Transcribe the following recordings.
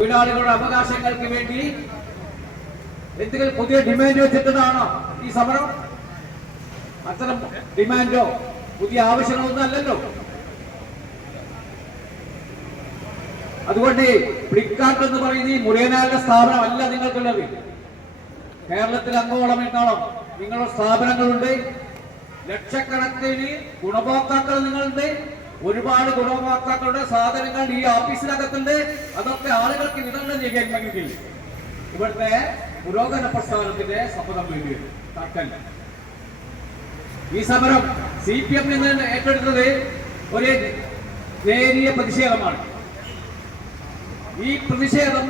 തൊഴിലാളികളുടെ അവകാശങ്ങൾക്ക് വേണ്ടി എന്തെങ്കിലും പുതിയ ഡിമാൻഡ് വെച്ചിട്ടതാണോ ഈ സമരം? അത്തരം ഡിമാൻഡോ പുതിയ ആവശ്യങ്ങളൊന്നും അല്ലല്ലോ. അതുകൊണ്ട് ഫ്ലിപ്കാർട്ട് എന്ന് പറയുന്ന ഈ സ്ഥാപനം സ്ഥാപനമല്ല നിങ്ങൾക്കുള്ളത്. കേരളത്തിൽ അംഗോളം എന്നോളം നിങ്ങളുടെ സ്ഥാപനങ്ങളുണ്ട്. ലക്ഷക്കണക്കിന് ഗുണഭോക്താക്കൾ നിങ്ങളുണ്ട്. ഒരുപാട് ഗുണഭോക്താക്കളുടെ സാധനങ്ങൾ ഈ ഓഫീസിനകത്തുണ്ട്. അതൊക്കെ ആളുകൾക്ക് വിതരണം ചെയ്യാൻ വേണ്ടി ഇവിടുത്തെ പുരോഗമന പ്രസ്ഥാനത്തിന്റെ സമ്മതം വേണ്ടിയുണ്ട് തർക്കല്ല ഈ സമരം സി പി എം നിന്ന് ഏറ്റെടുത്തത് ഒരു നേരിയ പ്രതിഷേധമാണ്. ഈ പ്രതിഷേധം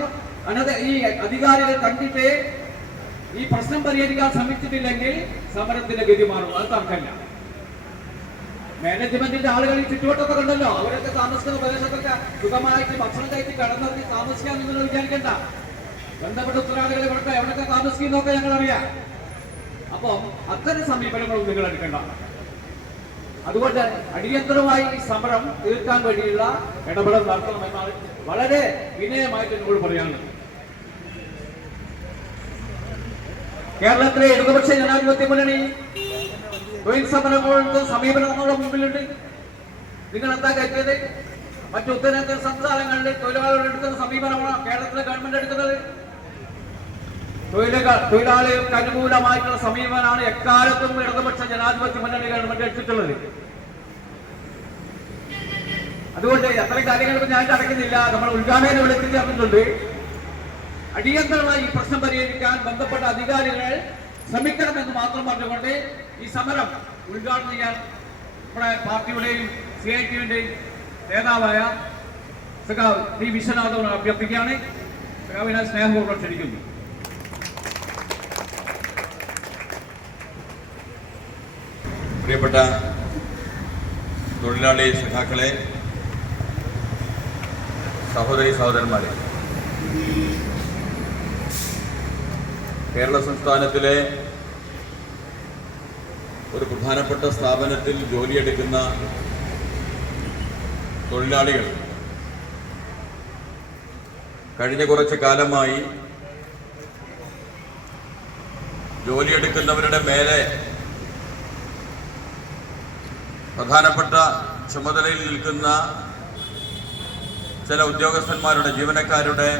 അനത ഈ അധികാരികൾ കണ്ടിട്ട് ഈ പ്രശ്നം പരിഹരിക്കാൻ ശ്രമിച്ചിട്ടില്ലെങ്കിൽ സമരത്തിന്റെ ഗതി മാറും അത് തർക്കമില്ല. മാനേജ്മെന്റിന്റെ ആളുകൾ ഈ ചുറ്റുവട്ടമൊക്കെ കണ്ടല്ലോ. അവരൊക്കെ താമസിക്കുന്ന പ്രദേശത്തൊക്കെ സുഖമായിട്ട് ഭക്ഷണം കഴിച്ച് കടന്നിറങ്ങി താമസിക്കാൻ നിങ്ങൾ വിചാരിക്കണ്ട. ബന്ധപ്പെട്ട ഉത്തരവാദികൾ ഇവിടുത്തെ എവിടെയൊക്കെ താമസിക്കുന്നൊക്കെ ഞങ്ങൾ അറിയാം അപ്പൊ അത്തരം സമീപനങ്ങളും നിങ്ങൾ എടുക്കണ്ട. അതുകൊണ്ട് അടിയന്തരമായി ഈ സമരം തീർക്കാൻ വേണ്ടിയുള്ള ഇടപെടൽ നടത്തണമെന്നാണ് വളരെ വിനയമായിട്ട് എന്നോട് പറയാനുള്ളത്. കേരളത്തിലെ ഇടതുപക്ഷ ജനാധിപത്യ മുന്നണി തൊഴിൽ സമരങ്ങളുടെ സമീപനം നമ്മുടെ മുമ്പിലുണ്ട്. നിങ്ങൾ എന്താ കരുതിയത്? മറ്റു ഉത്തരേന്ത്യൻ സംസ്ഥാനങ്ങളിൽ തൊഴിലാളികൾ എടുക്കുന്ന സമീപനമാണ് കേരളത്തിലെ ഗവൺമെന്റ് എടുക്കുന്നത്? തൊഴിലാളികൾക്ക് അനുകൂലമായിട്ടുള്ള സമീപനമാണ് എക്കാലത്തും ഇടതുപക്ഷ ജനാധിപത്യ മുന്നണി ഗവൺമെന്റ് എടുത്തിട്ടുള്ളത്. അതുകൊണ്ട് അത്രയും കാര്യങ്ങൾക്ക് ഞാൻ അടയ്ക്കുന്നില്ല. നമ്മൾ ഉദ്ഘാടനം വിളിച്ചു ചേർന്നിട്ടുണ്ട് അടിയന്തരമായി ഈ പ്രശ്നം പരിഹരിക്കാൻ ബന്ധപ്പെട്ട അധികാരികൾ ശ്രമിക്കണമെന്ന് മാത്രം പറഞ്ഞുകൊണ്ട് ഈ സമരം ഉദ്ഘാടനം ചെയ്യാൻ നമ്മുടെ പാർട്ടിയുടെയും സി ഐ ടിയുടെയും നേതാവായ സഖാവ് ടി വിശ്വനാഥോട് അഭ്യർത്ഥിക്കുകയാണ്. സഖാവിനെ സ്നേഹപൂർവം ക്ഷണിക്കുന്നു. പ്രിയപ്പെട്ട തൊഴിലാളി സഖാക്കളെ സഹോദരി സഹോദരന്മാരെ കേരള സംസ്ഥാനത്തിലെ ഒരു പ്രധാനപ്പെട്ട സ്ഥാപനത്തിൽ ജോലിയെടുക്കുന്ന തൊഴിലാളികൾ. കഴിഞ്ഞ കുറച്ച് കാലമായി ജോലിയെടുക്കുന്നവരുടെ മേലെ പ്രധാനപ്പെട്ട ചുമതലയിൽ നിൽക്കുന്ന ചില ഉദ്യോഗസ്ഥന്മാരുടെ ജീവനക്കാരുടെ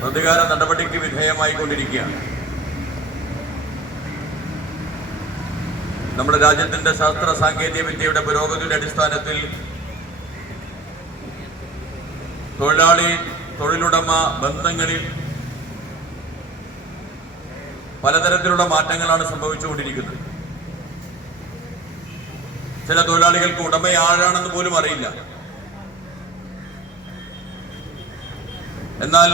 പ്രതികാര നടപടിക്ക് വിധേയമായി നമ്മുടെ രാജ്യത്തിന്റെ ശാസ്ത്ര സാങ്കേതിക വിദ്യയുടെ പുരോഗതിയുടെ അടിസ്ഥാനത്തിൽ തൊഴിലാളി തൊഴിലുടമ ബന്ധങ്ങളിൽ പലതരത്തിലുള്ള മാറ്റങ്ങളാണ് സംഭവിച്ചുകൊണ്ടിരിക്കുന്നത്. ചില തൊഴിലാളികൾക്ക് ഉടമ ആരാണെന്ന് പോലും അറിയില്ല. എന്നാൽ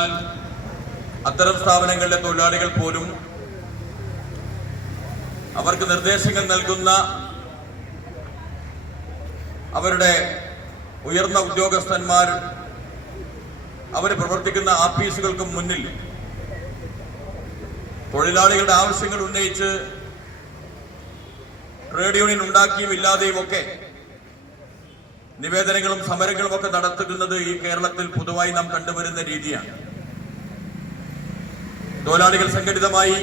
അത്തരം സ്ഥാപനങ്ങളിലെ തൊഴിലാളികൾ പോലും അവർക്ക് നിർദ്ദേശങ്ങൾ നൽകുന്ന അവരുടെ ഉയർന്ന ഉദ്യോഗസ്ഥന്മാർ അവർ പ്രവർത്തിക്കുന്ന ആഫീസുകൾക്ക് മുന്നിൽ തൊഴിലാളികളുടെ ആവശ്യങ്ങൾ ഉന്നയിച്ച് ട്രേഡ് യൂണിയൻ ഉണ്ടാക്കിയും ഇല്ലാതെയും ഒക്കെ നിവേദനങ്ങളും സമരങ്ങളും ഒക്കെ നടത്തുന്നത് ഈ കേരളത്തിൽ പൊതുവായി നാം കണ്ടുവരുന്ന രീതിയാണ്. തൊഴിലാളികൾ സംഘടിതമായി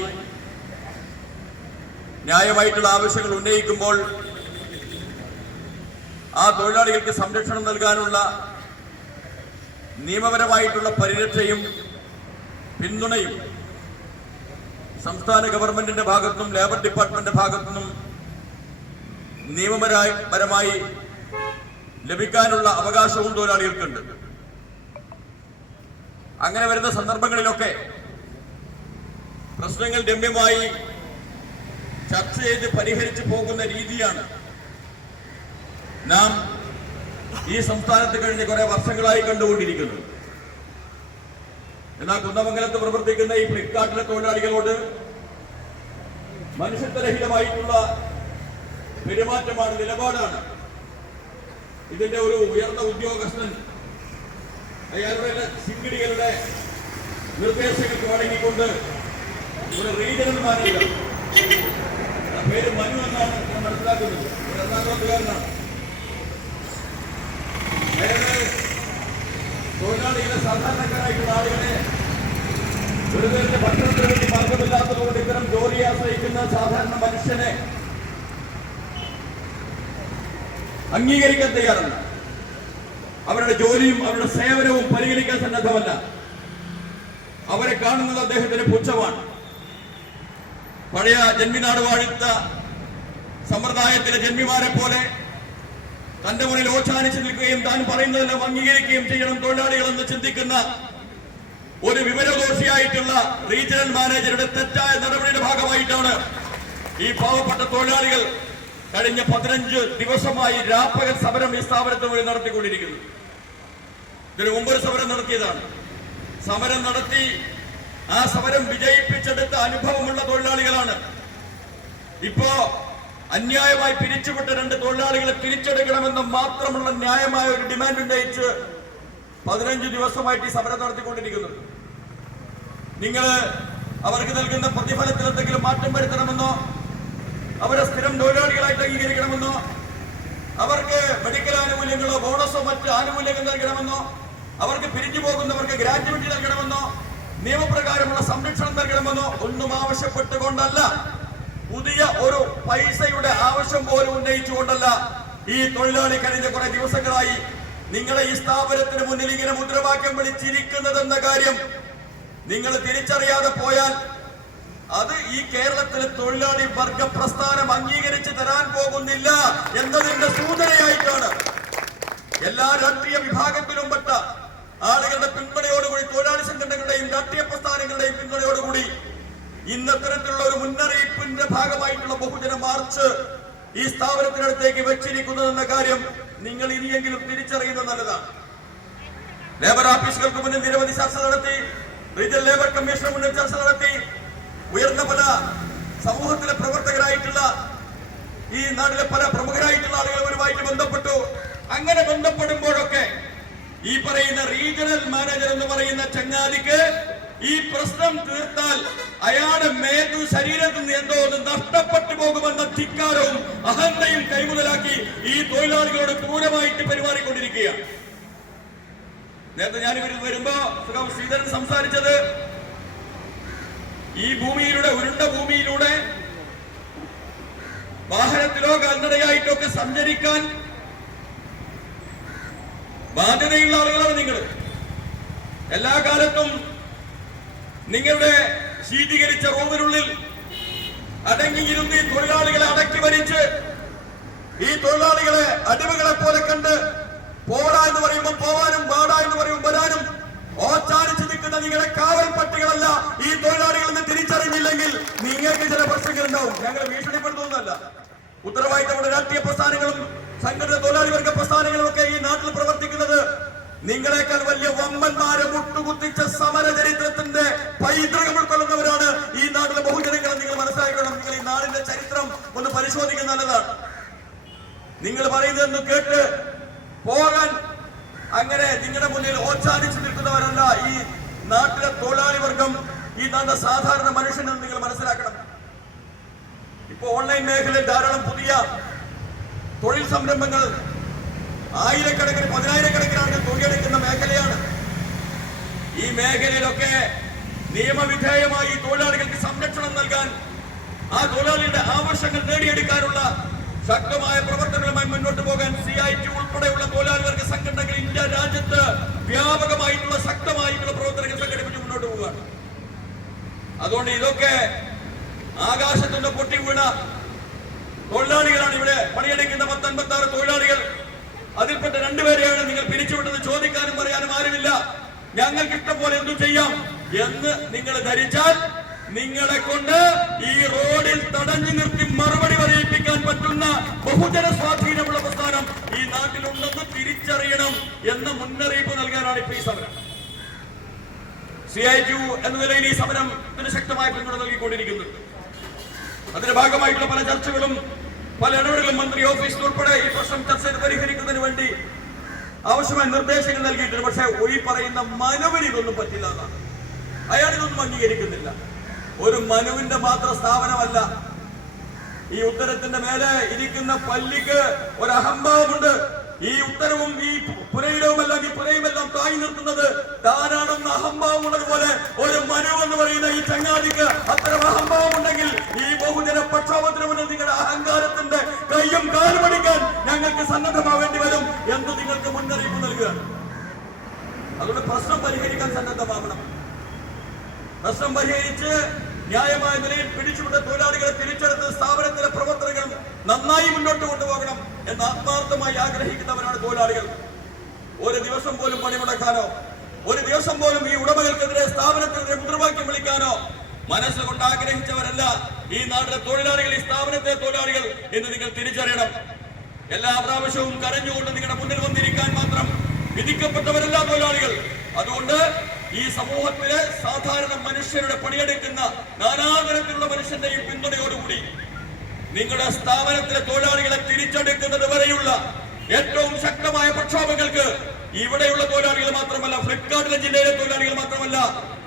ന്യായമായിട്ടുള്ള ആവശ്യങ്ങൾ ഉന്നയിക്കുമ്പോൾ ആ തൊഴിലാളികൾക്ക് സംരക്ഷണം നൽകാനുള്ള നിയമപരമായിട്ടുള്ള പരിരക്ഷയും പിന്തുണയും സംസ്ഥാന ഗവൺമെന്റിന്റെ ഭാഗത്തും ലേബർ ഡിപ്പാർട്ട്മെന്റിന്റെ ഭാഗത്തുനിന്നും നിയമപരമായി ലഭിക്കാനുള്ള അവകാശവും തൊഴിലാളികൾക്കുണ്ട്. അങ്ങനെ വരുന്ന സന്ദർഭങ്ങളിലൊക്കെ പ്രശ്നങ്ങൾ രമ്യമായി ചർച്ച ചെയ്ത് പരിഹരിച്ചു പോകുന്ന രീതിയാണ്. നാം ഈ സംസ്ഥാനത്ത് കഴിഞ്ഞ കുറെ വർഷങ്ങളായി കണ്ടുകൊണ്ടിരിക്കുന്നത് എന്നാൽ കുന്നമംഗലത്ത് പ്രവർത്തിക്കുന്ന ഈ ഫ്ലിപ്കാർട്ടിലെ തൊഴിലാളികളോട് മനുഷ്യത്വരഹിതമായിട്ടുള്ള പെരുമാറ്റമാണ് നിലപാടാണ്. ഇതിന്റെ ഒരു ഉയർന്ന ഉദ്യോഗസ്ഥൻ അയാളുടെ സിംഗിടികളുടെ നിർദ്ദേശങ്ങൾക്ക് വഴങ്ങിക്കൊണ്ട് ഒരു റീജിയണൽ മാനേജർ പേര് മനു എന്നാണ് ഞാൻ മനസ്സിലാക്കുന്നത്. എറണാകുളത്തുകാരനാണ് തൊഴിലാളികളെ സാധാരണക്കാരായിട്ടുള്ള ആളുകളെ ഒരു പേരുടെ ഭക്ഷണത്തിന് വേണ്ടി മാർഗമില്ലാത്തതുകൊണ്ട് ഇത്തരം ജോലിയെ ആശ്രയിക്കുന്ന സാധാരണ മനുഷ്യനെ അംഗീകരിക്കാൻ തയ്യാറല്ല. അവരുടെ ജോലിയും അവരുടെ സേവനവും പരിഗണിക്കാൻ സന്നദ്ധമല്ല. അവരെ കാണുന്നത് അദ്ദേഹത്തിന് പുച്ഛമാണ്. പഴയ ജന്മിനാട് വാഴുത്ത സമ്പ്രദായത്തിലെ ജന്മിമാരെ പോലെ തന്റെ മുന്നിൽ ഓച്ചാനിച്ച് നിൽക്കുകയും താൻ പറയുന്നതെല്ലാം അംഗീകരിക്കുകയും ചെയ്യണം. തൊഴിലാളികളെന്ന് ചിന്തിക്കുന്ന ഒരു വിവരദോഷിയായിട്ടുള്ള റീജിയണൽ മാനേജറുടെ തെറ്റായ നടപടിയുടെ ഭാഗമായിട്ടാണ് ഈ പാവപ്പെട്ട തൊഴിലാളികൾ കഴിഞ്ഞ പതിനഞ്ച് ദിവസമായി രാപ്പകൽ സമരം ഈ സ്ഥാപനത്തിന് വഴി നടത്തിക്കൊണ്ടിരിക്കുന്നത്. ഇതിനു മുമ്പ് ഒരു സമരം നടത്തിയതാണ്. സമരം നടത്തി ആ സമരം വിജയിപ്പിച്ചെടുത്ത അനുഭവമുള്ള തൊഴിലാളികളാണ്. ഇപ്പോ അന്യായമായി പിരിച്ചുവിട്ട രണ്ട് തൊഴിലാളികളെ തിരിച്ചെടുക്കണമെന്ന് മാത്രമുള്ള ന്യായമായ ഒരു ഡിമാൻഡ് ഉന്നയിച്ച് പതിനഞ്ച് ദിവസമായിട്ട് ഈ സമരം നടത്തിക്കൊണ്ടിരിക്കുന്നുണ്ട് നിങ്ങൾ അവർക്ക് നൽകുന്ന പ്രതിഫലത്തിൽ എന്തെങ്കിലും മാറ്റം വരുത്തണമെന്നോ അവരെ സ്ഥിരം തൊഴിലാളികളായിട്ട് അംഗീകരിക്കണമെന്നോ അവർക്ക് മെഡിക്കൽ ആനുകൂല്യങ്ങളോ ബോണസോ മറ്റ് ആനുകൂല്യങ്ങൾ നൽകണമെന്നോ അവർക്ക് പിരിഞ്ഞു പോകുന്നവർക്ക് ഗ്രാറ്റുവിറ്റി നൽകണമെന്നോ നിയമപ്രകാരമുള്ള സംരക്ഷണം നൽകണമെന്നോ ഒന്നും ആവശ്യപ്പെട്ടുകൊണ്ടല്ല. പുതിയ ഒരു പൈസയുടെ ആവശ്യം പോലും ഉന്നയിച്ചുകൊണ്ടല്ല ഈ തൊഴിലാളി കഴിഞ്ഞ കുറെ ദിവസങ്ങളായി നിങ്ങളെ ഈ സ്ഥാപനത്തിന് മുന്നിൽ ഇങ്ങനെ മുദ്രാവാക്യം വിളിച്ചിരിക്കുന്നതെന്ന കാര്യം നിങ്ങൾ തിരിച്ചറിയാതെ പോയാൽ അത് ഈ കേരളത്തിലെ തൊഴിലാളി വർഗ പ്രസ്ഥാനം അംഗീകരിച്ച് തരാൻ പോകുന്നില്ല എന്നതിന്റെ സൂചനയായിട്ടാണ്. എല്ലാ രാഷ്ട്രീയ വിഭാഗത്തിലും പെട്ട ആളുകളുടെ പിന്തുണയോടുകൂടി തൊഴിലാളി സംഘടനകളുടെയും രാഷ്ട്രീയ പ്രസ്ഥാനങ്ങളുടെയും പിന്തുണയോടുകൂടി ഇന്നത്തരത്തിലുള്ള ഒരു മുന്നറിയിപ്പിന്റെ ഭാഗമായിട്ടുള്ള ബഹുജന മാർച്ച് ഈ സ്ഥാപനത്തിനടുത്തേക്ക് വെച്ചിരിക്കുന്നതെന്ന കാര്യം നിങ്ങൾ ഇനിയെങ്കിലും തിരിച്ചറിയുന്നത് നല്ലതാണ്. ലേബർ ഓഫീസുകൾക്ക് മുന്നിൽ നിരവധി ചർച്ച നടത്തി റീജിയണൽ ലേബർ കമ്മീഷന് മുന്നിൽ ചർച്ച നടത്തി. ഉയർന്ന പല സമൂഹത്തിലെ പ്രവർത്തകരായിട്ടുള്ള ഈ നാട്ടിലെ പല പ്രമുഖരായിട്ടുള്ള ആളുകളുമായിട്ട് ബന്ധപ്പെട്ടു. അങ്ങനെ ബന്ധപ്പെടുമ്പോഴൊക്കെ ഈ പറയുന്ന റീജിയണൽ മാനേജർ എന്ന് പറയുന്ന ചങ്ങാതിക്ക് ഈ പ്രശ്നം തീർത്താൽ അയാളുടെ മേത്തു ശരീരത്തിൽ നിന്ന് എന്തോ ഒന്ന് നഷ്ടപ്പെട്ടു പോകുമെന്ന ധിക്കാരവും അഹന്തയും കൈമുതലാക്കി ഈ തൊഴിലാളികളോട് ക്രൂരമായിട്ട് പെരുമാറിക്കൊണ്ടിരിക്കുകയാണ്. നേരത്തെ ഞാൻ ഇവരിൽ വരുമ്പോ ശ്രീധരൻ സംസാരിച്ചത് ഈ ഭൂമിയിലൂടെ ഉരുണ്ട ഭൂമിയിലൂടെ വാഹനത്തിലോ കാൽനടയായിട്ടോ ഒക്കെ സഞ്ചരിക്കാൻ ബാധ്യതയുള്ള ആളുകളാണ് നിങ്ങൾ. എല്ലാ കാലത്തും നിങ്ങളുടെ ശീതീകരിച്ച റൂമിനുള്ളിൽ അടങ്ങിയിരുന്ന് ഈ തൊഴിലാളികളെ അടക്കി ഭരിച്ച് ഈ തൊഴിലാളികളെ അടിമകളെ പോലെ കണ്ട് പോടാ എന്ന് പറയുമ്പോൾ പോവാനും വാടാ എന്ന് പറയുമ്പോൾ വരാനും ഓച്ചാരിച്ചു നിൽക്കുന്ന നിങ്ങളെ കാവൽ പട്ടികളല്ല ഈ തൊഴിലാളികളെന്ന് തിരിച്ചറിഞ്ഞില്ലെങ്കിൽ നിങ്ങൾക്ക് ചില പ്രശ്നങ്ങൾ ഉണ്ടാവും ഞങ്ങൾ ഭീഷണിപ്പെടുത്തുന്നതല്ല. ഉത്തരവാദിത്തമുള്ള രാഷ്ട്രീയ പ്രസ്ഥാനങ്ങളും സംഘടിത തൊഴിലാളി വർഗ പ്രസ്ഥാനങ്ങളും ഒക്കെ ഈ നാട്ടിൽ പ്രവർത്തിക്കുന്നത് നിങ്ങളെക്കാൾ വലിയ വമ്പന്മാരെ മുട്ടുകുത്തിച്ച സമര ചരിത്രത്തിന്റെ പൈതൃകം ഉൾക്കൊള്ളുന്നവരാണ് ഈ നാട്ടിലെ ബഹുജനങ്ങൾ നിങ്ങൾ മനസ്സിലാക്കണം നിങ്ങൾ ഈ നാടിന്റെ ചരിത്രം ഒന്ന് പരിശോധിക്കുന്ന നല്ലതാണ്. നിങ്ങൾ പറയുന്നതെന്ന് കേട്ട് പോകാൻ അങ്ങനെ നിങ്ങളുടെ മുന്നിൽ ഓച്ചാടിച്ചു നിൽക്കുന്നവരല്ല ഈ നാട്ടിലെ തൊഴിലാളി വർഗം. ഈ നാട്ടിലെ സാധാരണ മനുഷ്യനെന്ന് നിങ്ങൾ മനസ്സിലാക്കണം. ഇപ്പൊ ഓൺലൈൻ മേഖലയിൽ ധാരാളം പുതിയ തൊഴിൽ സംരംഭങ്ങൾ ആയിരക്കണക്കിന് പതിനായിരക്കണക്കിന് ആളുകൾ തൊഴിലെടുക്കുന്ന മേഖലയാണ്. ഈ മേഖലയിലൊക്കെ നിയമവിധേയമായി തൊഴിലാളികൾക്ക് സംരക്ഷണം നൽകാൻ ആ തൊഴിലാളികളുടെ ആവശ്യങ്ങൾ നേടിയെടുക്കാനുള്ള ശക്തമായ പ്രവർത്തനങ്ങളുമായി മുന്നോട്ട് പോകാൻ സി ഐ ടി ഉൾപ്പെടെയുള്ള തൊഴിലാളി വർഗ സംഘടനകൾ ഇന്ത്യ രാജ്യത്ത് വ്യാപകമായിട്ടുള്ള ശക്തമായിട്ടുള്ള പ്രവർത്തനങ്ങൾ സംഘടിപ്പിച്ച് മുന്നോട്ട് പോവുകയാണ്. അതുകൊണ്ട് ഇതൊക്കെ ആകാശത്തുനിന്ന് പൊട്ടി വീണ തൊഴിലാളികളാണ് ഇവിടെ പണിയെടുക്കുന്ന പത്തൊൻപത്തി ആറ് തൊഴിലാളികൾ. അതിൽപ്പെട്ട രണ്ടുപേരെയാണ് നിങ്ങൾ പിരിച്ചുവിട്ടത്. ചോദിക്കാനും പറയാനും ആരുമില്ല. ഞങ്ങൾക്ക് ഇഷ്ടം പോലെ എന്തു ചെയ്യാം. എന്ന് നിങ്ങൾ ധരിച്ചാൽ നിങ്ങളെ കൊണ്ട് ഈ റോഡിൽ തടഞ്ഞു നിർത്തി മറുപടി പറയിപ്പിക്കാൻ പറ്റുന്ന ബഹുജന സ്വാധീനമുള്ള പ്രസ്ഥാനം ഈ നാട്ടിലുണ്ടെന്ന് തിരിച്ചറിയണം എന്ന മുന്നറിയിപ്പ് നൽകാനാണ് ഇപ്പൊ ഈ സമരം. സി ഐ ജു എന്ന നിലയിൽ ഈ സമരം ശക്തമായ പിന്തുണ നൽകിക്കൊണ്ടിരിക്കുന്നുണ്ട്. അതിന്റെ ഭാഗമായിട്ടുള്ള പല ചർച്ചകളും പല ഇടപെടലും മന്ത്രി ഓഫീസിൽ ഉൾപ്പെടെ ഈ പ്രശ്നം ചർച്ച പരിഹരിക്കുന്നതിന് വേണ്ടി ആവശ്യമായ നിർദ്ദേശങ്ങൾ നൽകിയിട്ടുണ്ട്. പക്ഷേ ഈ പറയുന്ന മനുവിന് ഇതൊന്നും പറ്റില്ല എന്നാണ്. അയാൾ ഇതൊന്നും അംഗീകരിക്കുന്നില്ല. ഒരു മനുവിന്റെ മാത്രം സ്ഥാപനമല്ല. ഈ ഉത്തരത്തിന്റെ മേലെ ഇരിക്കുന്ന പല്ലിക്ക് ഒരു അഹംഭാവമുണ്ട്. ഈ ഉത്തരവും ഈ പുരയിടവുമെല്ലാം ഈ പുരയുമെല്ലാം താങ്ങി നിർത്തുന്നത് താനാണെന്ന അഹംഭാവം ഉള്ളതുപോലെ ഒരു മനു എന്ന് പറയുന്ന ഈ ചങ്ങാതിക്ക് അത്തരം അഹംഭാവം അതുകൊണ്ട് പ്രശ്നം പരിഹരിക്കാൻ സന്നദ്ധമാവണം പ്രശ്നം പരിഹരിച്ച് ന്യായമായ നിലയിൽ പിടിച്ചുവിട്ട തൊഴിലാളികളെ തിരിച്ചെടുത്ത് സ്ഥാപനത്തിലെ പ്രവർത്തനങ്ങൾ നന്നായി മുന്നോട്ട് കൊണ്ടുപോകണം എന്ന് ആത്മാർത്ഥമായി ആഗ്രഹിക്കുന്നവരാണ് തൊഴിലാളികൾ. ഒരു ദിവസം പോലും പണിമുടക്കാനോ ഒരു ദിവസം പോലും ഈ ഉടമകൾക്കെതിരെ സ്ഥാപനത്തിനെതിരെ മുദ്രവാക്യം വിളിക്കാനോ മനസ്സുകൊണ്ട് ആഗ്രഹിച്ചവരല്ല ഈ നാട്ടിലെ തൊഴിലാളികൾ ഈ സ്ഥാപനത്തിലെ തൊഴിലാളികൾ എന്ന് നിങ്ങൾ തിരിച്ചറിയണം. എല്ലാ പ്രാവശ്യവും കരഞ്ഞുകൊണ്ട് നിങ്ങളുടെ മുന്നിൽ വന്നിരിക്കാൻ മാത്രം വിധിക്കപ്പെട്ടവരല്ല തൊഴിലാളികൾ അതുകൊണ്ട് ഈ സമൂഹത്തിലെ സാധാരണ മനുഷ്യരുടെ പണിയെടുക്കുന്ന നാനാതരത്തിലുള്ള മനുഷ്യന്റെയും പിന്തുണയോടുകൂടി നിങ്ങളുടെ സ്ഥാപനത്തിലെ തൊഴിലാളികളെ തിരിച്ചെടുക്കുന്നത് വരെയുള്ള ഏറ്റവും ശക്തമായ പ്രക്ഷോഭങ്ങൾക്ക് ഇവിടെയുള്ള തൊഴിലാളികൾ മാത്രമല്ല ഫ്ലിപ്കാർട്ടിലെ ജില്ലയിലെ തൊഴിലാളികൾ മാത്രമല്ല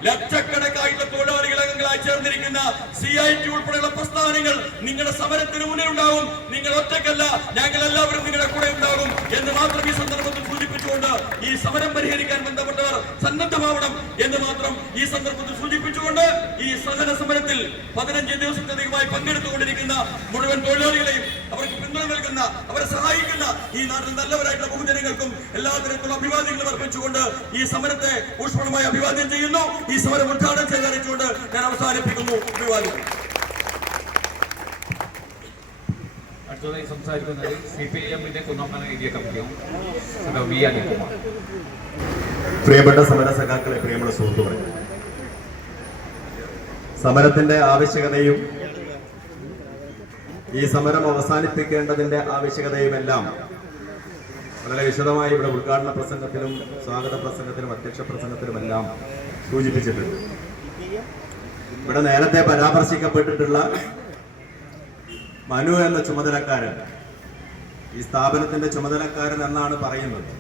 ലക്ഷക്കണക്കായിട്ടുള്ള തൊഴിലാളികൾ അംഗങ്ങളായി ചേർന്നിരിക്കുന്ന സി ഐ ടി ഉൾപ്പെടെയുള്ള പ്രസ്ഥാനങ്ങൾ നിങ്ങളുടെ സമരത്തിന് മുന്നിലുണ്ടാവും നിങ്ങൾ ഒറ്റക്കല്ല ഞങ്ങൾ എല്ലാവരും നിങ്ങളുടെ കൂടെ ഉണ്ടാകും എന്ന് മാത്രം ഈ സന്ദർഭത്തിൽ സൂചിപ്പിച്ചുകൊണ്ട് ഈ സമരം പരിഹരിക്കാൻ ബന്ധപ്പെട്ടവർ സന്നദ്ധമാവണം എന്ന് മാത്രം ഈ സന്ദർഭത്തിൽ സൂചിപ്പിച്ചുകൊണ്ട് ഈ സഹന സമരത്തിൽ പതിനഞ്ച് ദിവസത്തിലധികമായി പങ്കെടുത്തുകൊണ്ടിരിക്കുന്ന മുഴുവൻ തൊഴിലാളികളെയും പിന്തുണ നൽകുന്ന അവരെ സഹായിക്കുന്ന ഈ നാട്ടിൽ നല്ലവരായിട്ടുള്ള ബഹുജനങ്ങൾക്കും എല്ലാ തരത്തിലുള്ള അഭിവാദ്യങ്ങളും അർപ്പിച്ചുകൊണ്ട് ഈ സമരത്തെ ഊഷ്മളമായി അഭിവാദ്യം ചെയ്യുന്നു. ഈ സമരം ഉദ്ഘാടനം ചെയ്ത് അറിയിച്ചുകൊണ്ട് ഞാൻ അവസാനിപ്പിക്കുന്നു. അഭിവാദ്യം. അടുത്തതായി സംസാരിക്കുന്നത് സി പി ഐ എമ്മിന്റെ കുന്നമ്മന ഏരിയ കമ്മിറ്റിയും വി അനിൽകുമാർ. പ്രിയപ്പെട്ട സമര സഖാക്കളെ പ്രിയമുള്ള സുഹൃത്തുക്കളെ സമരത്തിന്റെ ആവശ്യകതയും ഈ സമരം അവസാനിപ്പിക്കേണ്ടതിന്റെ ആവശ്യകതയുമെല്ലാം വളരെ വിശദമായി ഇവിടെ ഉദ്ഘാടന പ്രസംഗത്തിലും സ്വാഗത പ്രസംഗത്തിലും അധ്യക്ഷ പ്രസംഗത്തിലുമെല്ലാം സൂചിപ്പിച്ചിട്ടുണ്ട്. ഇവിടെ നേരത്തെ പരാമർശിക്കപ്പെട്ടിട്ടുള്ള മനു എന്ന ചുമതലക്കാരൻ ഈ സ്ഥാപനത്തിന്റെ ചുമതലക്കാരൻ എന്നാണ് പറയുന്നത്.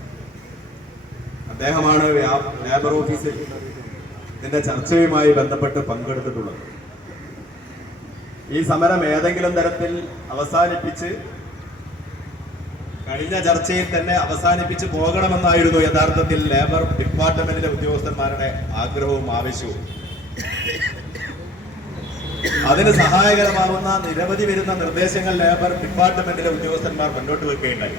അദ്ദേഹമാണ് ലേബർ ഓഫീസിൽ ഇതിന്റെ ചർച്ചയുമായി ബന്ധപ്പെട്ട് പങ്കെടുത്തിട്ടുള്ളത്. ഈ സമരം ഏതെങ്കിലും തരത്തിൽ അവസാനിപ്പിച്ച് കഴിഞ്ഞ ചർച്ചയിൽ തന്നെ അവസാനിപ്പിച്ച് പോകണമെന്നായിരുന്നു യഥാർത്ഥത്തിൽ ലേബർ ഡിപ്പാർട്ട്മെന്റിലെ ഉദ്യോഗസ്ഥന്മാരുടെ ആഗ്രഹവും ആവശ്യവും അതിന് സഹായകരമാവുന്ന നിരവധി വരുന്ന നിർദ്ദേശങ്ങൾ ലേബർ ഡിപ്പാർട്ട്മെന്റിലെ ഉദ്യോഗസ്ഥന്മാർ മുന്നോട്ട് വെക്കുകയുണ്ടായി.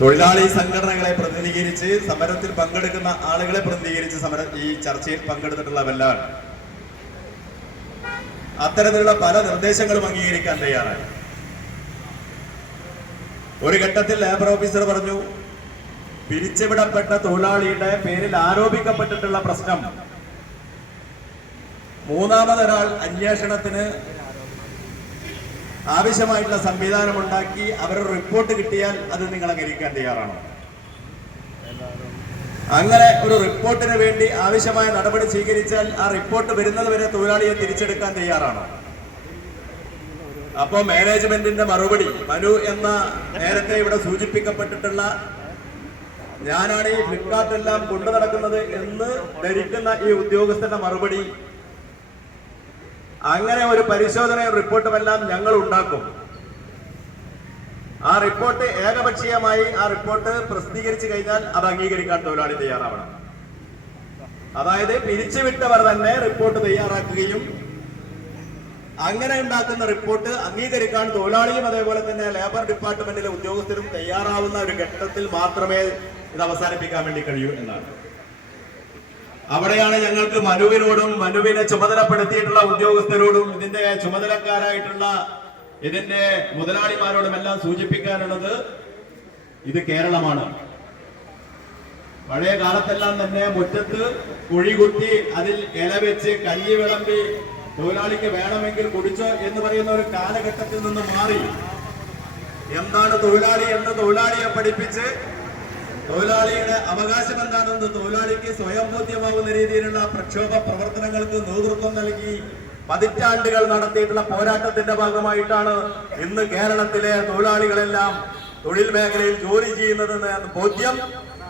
തൊഴിലാളി സംഘടനകളെ പ്രതിനിധീകരിച്ച് സമരത്തിൽ പങ്കെടുക്കുന്ന ആളുകളെ പ്രതിനിധീകരിച്ച് സമരം ഈ ചർച്ചയിൽ പങ്കെടുത്തിട്ടുള്ളവെല്ലാം അത്തരത്തിലുള്ള പല നിർദ്ദേശങ്ങളും അംഗീകരിക്കാൻ തയ്യാറായി. ഒരു ഘട്ടത്തിൽ ലേബർ ഓഫീസർ പറഞ്ഞു പിരിച്ചുവിടപ്പെട്ട തൊഴിലാളിയുടെ പേരിൽ ആരോപിക്കപ്പെട്ടിട്ടുള്ള പ്രശ്നം. മൂന്നാമതൊരാൾ അന്വേഷണത്തിന് ആവശ്യമായിട്ടുള്ള സംവിധാനം ഉണ്ടാക്കി അവരുടെ റിപ്പോർട്ട് കിട്ടിയാൽ അത് നിങ്ങൾ അംഗീകരിക്കാൻ തയ്യാറാണോ. അങ്ങനെ ഒരു റിപ്പോർട്ടിന് വേണ്ടി ആവശ്യമായ നടപടി സ്വീകരിച്ചാൽ ആ റിപ്പോർട്ട് വരുന്നത് വരെ തൊഴിലാളിയെ തിരിച്ചെടുക്കാൻ തയ്യാറാണോ. അപ്പോൾ മാനേജ്മെന്റിന്റെ മറുപടി മനു എന്ന നേരത്തെ ഇവിടെ സൂചിപ്പിക്കപ്പെട്ടിട്ടുള്ള ഞാനാണ് ഈ ഫ്ലിപ്കാർട്ട് എല്ലാം കൊണ്ടു നടക്കുന്നത് എന്ന് ധരിക്കുന്ന ഈ ഉദ്യോഗസ്ഥന്റെ മറുപടി അങ്ങനെ ഒരു പരിശോധനയും റിപ്പോർട്ടുമെല്ലാം ഞങ്ങൾ ഉണ്ടാക്കും. ആ റിപ്പോർട്ട് ഏകപക്ഷീയമായി ആ റിപ്പോർട്ട് പ്രസിദ്ധീകരിച്ചു കഴിഞ്ഞാൽ അത് അംഗീകരിക്കാൻ തൊഴിലാളി തയ്യാറാവണം. അതായത് പിരിച്ചുവിട്ടവർ തന്നെ റിപ്പോർട്ട് തയ്യാറാക്കുകയും അങ്ങനെ ഉണ്ടാക്കുന്ന റിപ്പോർട്ട് അംഗീകരിക്കാൻ തൊഴിലാളിയും അതേപോലെ തന്നെ ലേബർ ഡിപ്പാർട്ട്മെന്റിലെ ഉദ്യോഗസ്ഥരും തയ്യാറാവുന്ന ഒരു ഘട്ടത്തിൽ മാത്രമേ ഇത് അവസാനിപ്പിക്കാൻ വേണ്ടി കഴിയൂ എന്നാണ്. അവിടെയാണ് ഞങ്ങൾക്ക് മനുവിനോടും മനുവിനെ ചുമതലപ്പെടുത്തിയിട്ടുള്ള ഉദ്യോഗസ്ഥരോടും ഇതിന്റെ ചുമതലക്കാരായിട്ടുള്ള ഇതിന്റെ മുതലാളിമാരോടും എല്ലാം സൂചിപ്പിക്കാനുള്ളത് ഇത് കേരളമാണ്. പഴയ കാലത്തെല്ലാം തന്നെ മുറ്റത്ത് കുഴികുത്തി അതിൽ ഇല വെച്ച് കഞ്ഞി വിളമ്പി തൊഴിലാളിക്ക് വേണമെങ്കിൽ കുടിച്ചോ എന്ന് പറയുന്ന ഒരു കാലഘട്ടത്തിൽ നിന്ന് മാറി. എന്താണ് തൊഴിലാളി എന്ന് തൊഴിലാളിയെ പഠിപ്പിച്ച് തൊഴിലാളിയുടെ അവകാശം എന്താണെന്ന് തൊഴിലാളിക്ക് സ്വയം ബോധ്യമാവുന്ന രീതിയിലുള്ള പ്രക്ഷോഭ പ്രവർത്തനങ്ങൾക്ക് നേതൃത്വം നൽകി. പതിറ്റാണ്ടുകൾ നടത്തിയിട്ടുള്ള പോരാട്ടത്തിന്റെ ഭാഗമായിട്ടാണ് ഇന്ന് കേരളത്തിലെ തൊഴിലാളികളെല്ലാം തൊഴിൽ മേഖലയിൽ ജോലി ചെയ്യുന്നതെന്ന് ബോധ്യം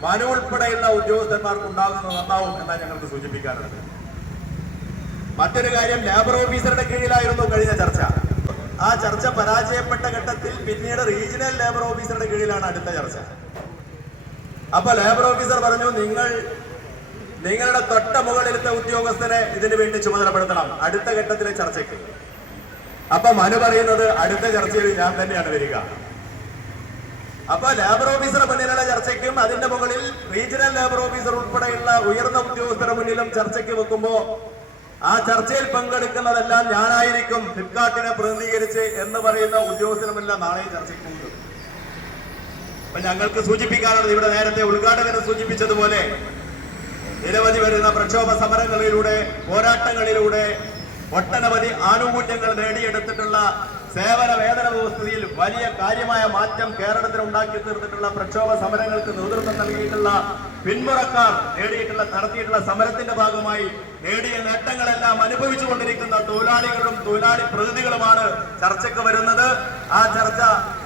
മനു ഉൾപ്പെടെയുള്ള ഉദ്യോഗസ്ഥന്മാർക്ക് ഉണ്ടാകുന്നത് നന്നാവും എന്നാണ് ഞങ്ങൾക്ക് സൂചിപ്പിക്കാറുള്ളത് മറ്റൊരു കാര്യം ലേബർ ഓഫീസറുടെ കീഴിലായിരുന്നു കഴിഞ്ഞ ചർച്ച. ആ ചർച്ച പരാജയപ്പെട്ട ഘട്ടത്തിൽ പിന്നീട് റീജിയണൽ ലേബർ ഓഫീസറുടെ കീഴിലാണ് അടുത്ത ചർച്ച. അപ്പൊ ലേബർ ഓഫീസർ പറഞ്ഞു നിങ്ങൾ നിങ്ങളുടെ തൊട്ട മുകളിലത്തെ ഉദ്യോഗസ്ഥനെ ഇതിനു വേണ്ടി ചുമതലപ്പെടുത്തണം. അടുത്ത ഘട്ടത്തിലെ ചർച്ചയ്ക്ക്. അപ്പൊ മനു പറയുന്നത് അടുത്ത ചർച്ചയിൽ ഞാൻ തന്നെയാണ് വരിക. അപ്പൊ ലേബർ ഓഫീസർ മുന്നിലുള്ള ചർച്ചയ്ക്കും അതിന്റെ മുകളിൽ റീജിയണൽ ലേബർ ഓഫീസർ ഉൾപ്പെടെയുള്ള ഉയർന്ന ഉദ്യോഗസ്ഥരുടെ മുന്നിലും ചർച്ചയ്ക്ക് വെക്കുമ്പോ ആ ചർച്ചയിൽ പങ്കെടുക്കുന്നതെല്ലാം ഞാനായിരിക്കും ഫ്ലിപ്കാർട്ടിനെ പ്രതിനിധീകരിച്ച് എന്ന് പറയുന്ന ഉദ്യോഗസ്ഥരുമെല്ലാം നാളെ ചർച്ചയ്ക്ക് പോകുന്നത്. അപ്പൊ ഞങ്ങൾക്ക് സൂചിപ്പിക്കാനുള്ളത് ഇവിടെ നേരത്തെ ഉദ്ഘാടകന് സൂചിപ്പിച്ചതുപോലെ നിരവധി വരുന്ന പ്രക്ഷോഭ സമരങ്ങളിലൂടെ പോരാട്ടങ്ങളിലൂടെ ഒട്ടനവധി ആനുകൂല്യങ്ങൾ നേടിയെടുത്തിട്ടുള്ള സേവന വേതന വ്യവസ്ഥയിൽ വലിയ കാര്യമായ മാറ്റം കേരളത്തിൽ ഉണ്ടാക്കി തീർത്തിട്ടുള്ള പ്രക്ഷോഭ സമരങ്ങൾക്ക് നേതൃത്വം നൽകിയിട്ടുള്ള പിന്മുറക്കാർ നേടിയിട്ടുള്ള നടത്തിയിട്ടുള്ള സമരത്തിന്റെ ഭാഗമായി നേടിയ നേട്ടങ്ങളെല്ലാം അനുഭവിച്ചു കൊണ്ടിരിക്കുന്ന തൊഴിലാളികളും തൊഴിലാളി പ്രതിനിധികളുമാണ് ചർച്ചയ്ക്ക് വരുന്നത്. ആ ചർച്ച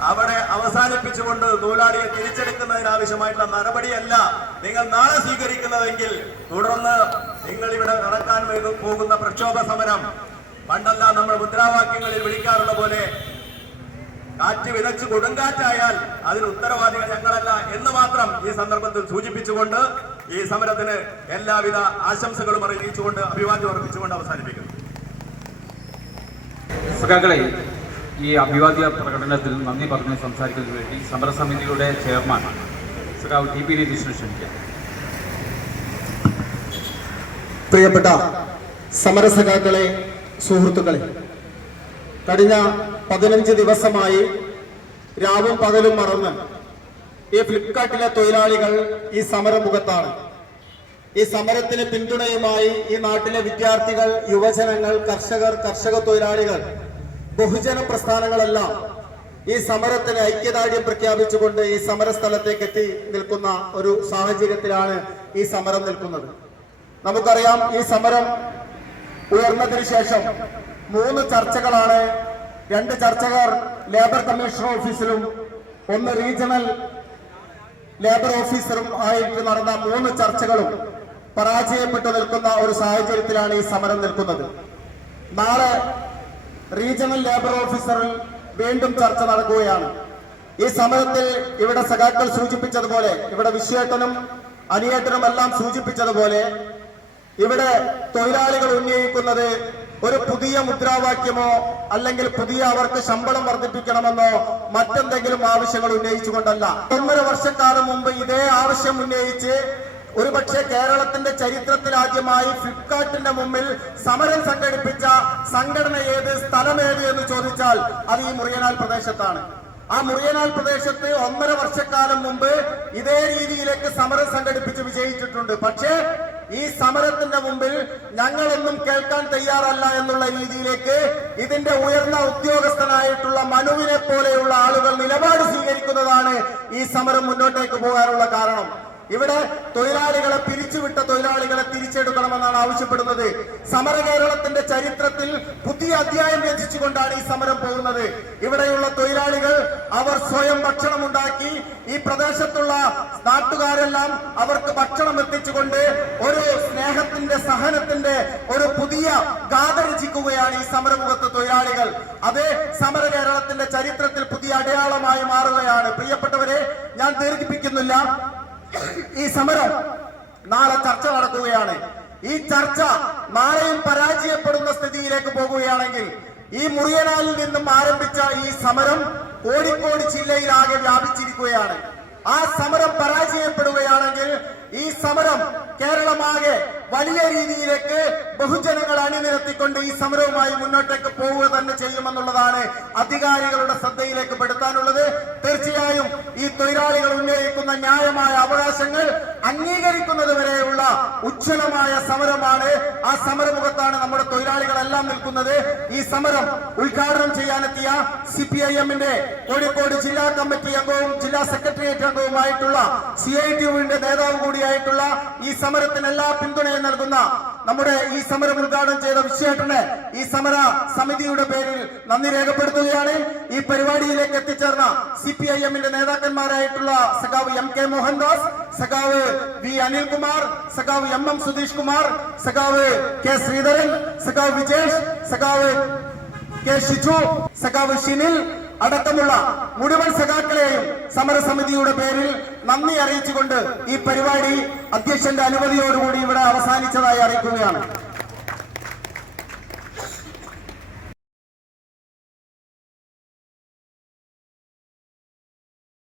അവിടെ അവസാനിപ്പിച്ചുകൊണ്ട് തൊഴിലാളിയെ തിരിച്ചെടുക്കുന്നതിനാവശ്യമായിട്ടുള്ള നടപടിയല്ല നിങ്ങൾ നാളെ സ്വീകരിക്കുന്നതെങ്കിൽ തുടർന്ന് നിങ്ങൾ ഇവിടെ നടക്കാൻ പോകുന്ന പ്രക്ഷോഭ സമരം പണ്ടെല്ലാം നമ്മൾ മുദ്രാവാക്യങ്ങളിൽ വിളിക്കാറുള്ള പോലെ കാറ്റ് വിതച്ച് കൊടുങ്കാറ്റായാൽ അതിന് ഉത്തരവാദികൾ ഞങ്ങളല്ല എന്ന് മാത്രം ഈ സന്ദർഭത്തിൽ സൂചിപ്പിച്ചുകൊണ്ട് ഈ സമരത്തിന് എല്ലാവിധ ആശംസകളും അറിയിച്ചുകൊണ്ട് അഭിവാദ്യം അർപ്പിച്ചുകൊണ്ട് അവസാനിപ്പിക്കുന്നു. സഖാക്കളെ ഈ അഭിവാദ്യ പ്രകടനത്തിൽ നന്ദി പറഞ്ഞ് സംസാരിക്കുന്നതിന് വേണ്ടി സമരസമിതിയുടെ ചെയർമാൻ സഖാവ് ടി പി രതീശിനെ ക്ഷണിക്കാം. പ്രിയപ്പെട്ട സമരസഖാക്കളെ സുഹൃത്തുക്കളെ കഴിഞ്ഞ പതിനഞ്ച് ദിവസമായി രാവും പകലും മറന്ന് ഈ ഫ്ലിപ്കാർട്ടിലെ തൊഴിലാളികൾ ഈ സമരമുഖത്താണ്. ഈ സമരത്തിന് പിന്തുണയുമായി ഈ നാട്ടിലെ വിദ്യാർത്ഥികൾ യുവജനങ്ങൾ കർഷകർ കർഷക തൊഴിലാളികൾ ബഹുജന പ്രസ്ഥാനങ്ങളെല്ലാം ഈ സമരത്തിന് ഐക്യദാർഢ്യം പ്രഖ്യാപിച്ചുകൊണ്ട് ഈ സമരസ്ഥലത്തേക്ക് എത്തി നിൽക്കുന്ന ഒരു സാഹചര്യത്തിലാണ് ഈ സമരം നിൽക്കുന്നത്. നമുക്കറിയാം ഈ സമരം ഉയർന്നതിന് ശേഷം മൂന്ന് ചർച്ചകളാണ്. രണ്ട് ചർച്ചകൾ ലേബർ കമ്മീഷണർ ഓഫീസിലും ഒന്ന് റീജിയണൽ ലേബർ ഓഫീസറും ആയിട്ട് നടന്ന മൂന്ന് ചർച്ചകളും പരാജയപ്പെട്ടു നിൽക്കുന്ന ഒരു സാഹചര്യത്തിലാണ് ഈ സമരം നിൽക്കുന്നത്. നാളെ റീജിയണൽ ലേബർ ഓഫീസറിൽ വീണ്ടും ചർച്ച നടക്കുകയാണ്. ഈ സമരത്തിൽ ഇവിടെ സഖാക്കൾ സൂചിപ്പിച്ചതുപോലെ ഇവിടെ വിശ്വേട്ടനും അനിയേട്ടനും എല്ലാം സൂചിപ്പിച്ചതുപോലെ ഇവിടെ തൊഴിലാളികൾ ഉന്നയിക്കുന്നത് ഒരു പുതിയ മുദ്രാവാക്യമോ അല്ലെങ്കിൽ പുതിയ അവർക്ക് ശമ്പളം വർദ്ധിപ്പിക്കണമെന്നോ മറ്റെന്തെങ്കിലും ആവശ്യങ്ങൾ ഉന്നയിച്ചുകൊണ്ടല്ല. ഒന്നര വർഷക്കാലം മുമ്പ് ഇതേ ആവശ്യം ഉന്നയിച്ച് ഒരുപക്ഷെ കേരളത്തിന്റെ ചരിത്രത്തിൽ ആദ്യമായി ഫ്ലിപ്കാർട്ടിന്റെ മുമ്പിൽ സമരം സംഘടിപ്പിച്ച സംഘടന ഏത് സ്ഥലം ഏത് എന്ന് ചോദിച്ചാൽ അത് ഈ മുറിയനാൽ പ്രദേശത്താണ്. ആ മുറിയനാൽ പ്രദേശത്ത് ഒന്നര വർഷക്കാലം മുമ്പ് ഇതേ രീതിയിലേക്ക് സമരം സംഘടിപ്പിച്ച് വിജയിച്ചിട്ടുണ്ട്. പക്ഷേ ഈ സമരത്തിന്റെ മുമ്പിൽ ഞങ്ങളൊന്നും കേൾക്കാൻ തയ്യാറല്ല എന്നുള്ള രീതിയിലേക്ക് ഇതിന്റെ ഉയർന്ന ഉദ്യോഗസ്ഥനായിട്ടുള്ള മനുവിനെ പോലെയുള്ള ആളുകൾ നിലപാട് സ്വീകരിക്കുന്നതാണ് ഈ സമരം മുന്നോട്ടേക്ക് പോകാനുള്ള കാരണം. ഇവിടെ തൊഴിലാളികളെ പിരിച്ചുവിട്ട തൊഴിലാളികളെ തിരിച്ചെടുക്കണമെന്നാണ് ആവശ്യപ്പെടുന്നത്. സമര കേരളത്തിന്റെ ചരിത്രത്തിൽ പുതിയ അധ്യായം രചിച്ചുകൊണ്ടാണ് ഈ സമരം പോകുന്നത്. ഇവിടെയുള്ള തൊഴിലാളികൾ അവർ സ്വയം ഭക്ഷണം ഉണ്ടാക്കി ഈ പ്രദേശത്തുള്ള നാട്ടുകാരെല്ലാം അവർക്ക് ഭക്ഷണം എത്തിച്ചുകൊണ്ട് ഒരു സ്നേഹത്തിന്റെ സഹനത്തിന്റെ ഒരു പുതിയ ഗാഥ രചിക്കുകയാണ് ഈ സമരമുഖത്ത് തൊഴിലാളികൾ. അത് സമര കേരളത്തിന്റെ ചരിത്രത്തിൽ പുതിയ അടയാളമായി മാറുകയാണ്. പ്രിയപ്പെട്ടവരെ ഞാൻ ദീർഘിപ്പിക്കുന്നില്ല. ഈ സമരം നാളെ ചർച്ച നടക്കുകയാണ്. ഈ ചർച്ച നാളെയും പരാജയപ്പെടുന്ന സ്ഥിതിയിലേക്ക് പോകുകയാണെങ്കിൽ ഈ മുറിയനാലിൽ നിന്നും ആരംഭിച്ച ഈ സമരം കോഴിക്കോട് ജില്ലയിലാകെ വ്യാപിച്ചിരിക്കുകയാണ്. ആ സമരം പരാജയപ്പെടുകയാണെങ്കിൽ ഈ സമരം കേരളമാകെ വലിയ രീതിയിലേക്ക് ബഹുജനങ്ങൾ അണിനിരത്തിക്കൊണ്ട് ഈ സമരവുമായി മുന്നോട്ടേക്ക് പോവുക തന്നെ ചെയ്യുമെന്നുള്ളതാണ് അധികാരികളുടെ ശ്രദ്ധയിലേക്ക് പെടുത്താനുള്ളത്. തീർച്ചയായും ഈ തൊഴിലാളികൾ ഉന്നയിക്കുന്ന ന്യായമായ അവകാശങ്ങൾ അംഗീകരിക്കുന്നത് വരെയുള്ള ഉജ്ജ്വലമായ സമരമാണ്. ആ സമരമുഖത്താണ് നമ്മുടെ തൊഴിലാളികളെല്ലാം നിൽക്കുന്നത്. ഈ സമരം ഉദ്ഘാടനം ചെയ്യാനെത്തിയ സി പി ഐ എമ്മിന്റെ കോഴിക്കോട് ജില്ലാ കമ്മിറ്റി അംഗവും ജില്ലാ സെക്രട്ടേറിയറ്റ് അംഗവുമായിട്ടുള്ള സി ഐ ടി നേതാവ് കൂടിയായിട്ടുള്ള ഈ സമരത്തിന് എല്ലാ പിന്തുണയും നൽകുന്ന നമ്മുടെ ഈ സമരം ഉദ്ഘാടനം ചെയ്ത വിശ്വേട്ടനെ ഈ സമര സമിതിയുടെ പേരിൽ നന്ദി രേഖപ്പെടുത്തുകയാണ്. ഈ പരിപാടിയിലേക്ക് എത്തിച്ചേർന്ന സി പി ഐ എമ്മിന്റെ നേതാക്കന്മാരായിട്ടുള്ള സഖാവ് എം കെ മോഹൻദാസ് സഖാവ് വി അനിൽകുമാർ സഖാവ് എം എം സുധീഷ് കുമാർ സഖാവ് കെ ശ്രീധരൻ സഖാവ് വിജേഷ് സഖാവ് കെ ഷിജു സഖാവ് ഷിനിൽ അടക്കമുള്ള മുഴുവൻ സഖാക്കളെയും സമരസമിതിയുടെ പേരിൽ നന്ദി അറിയിച്ചുകൊണ്ട് ഈ പരിപാടി അധ്യക്ഷന്റെ അനുമതിയോടുകൂടി ഇവിടെ അവസാനിച്ചതായി അറിയിക്കുകയാണ്.